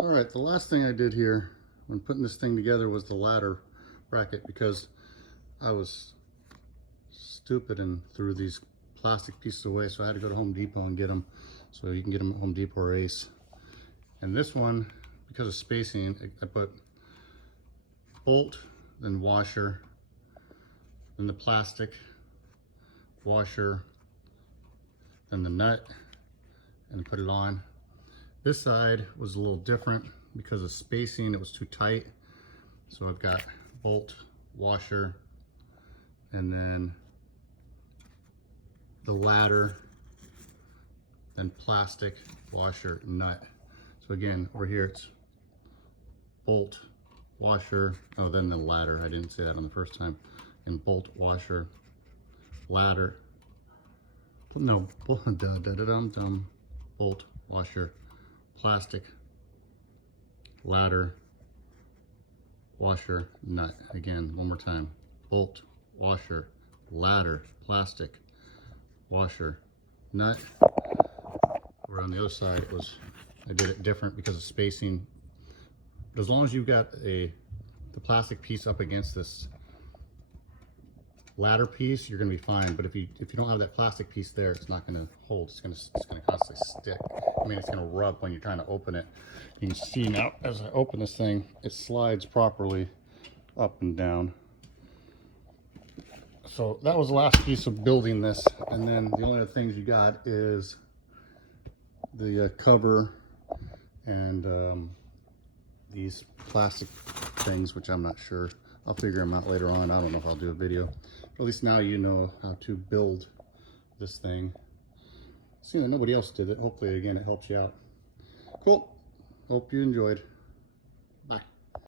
All right, the last thing I did here when putting this thing together was the ladder bracket, because I was stupid and threw these plastic pieces away, so I had to go to Home Depot and get them. So you can get them at Home Depot or Ace. And this one, because of spacing, I put bolt, then washer, then the plastic, washer, then the nut, and put it on. This side was a little different because of spacing. It was too tight. So I've got bolt, washer, and then the ladder, then plastic, washer, nut. So again, over here it's bolt, washer, oh, then the ladder. I didn't say that on the first time. And bolt, washer, ladder, no, bolt, washer, plastic, ladder, washer, nut. Again, one more time. Bolt, washer, ladder, plastic, washer, nut. Where on the other side it was, I did it different because of spacing. But as long as you've got the plastic piece up against this ladder piece, you're going to be fine. But if you don't have that plastic piece there, it's not going to hold. It's going to constantly stick. I mean, it's going to rub when you're trying to open it. You can see now as I open this thing, it slides properly up and down. So that was the last piece of building this, and then the only other things you got is the cover and these plastic things, which I'm not sure. I'll figure them out later on. I don't know if I'll do a video. But at least now you know how to build this thing. Seeing that nobody else did it, hopefully again it helps you out. Cool. Hope you enjoyed.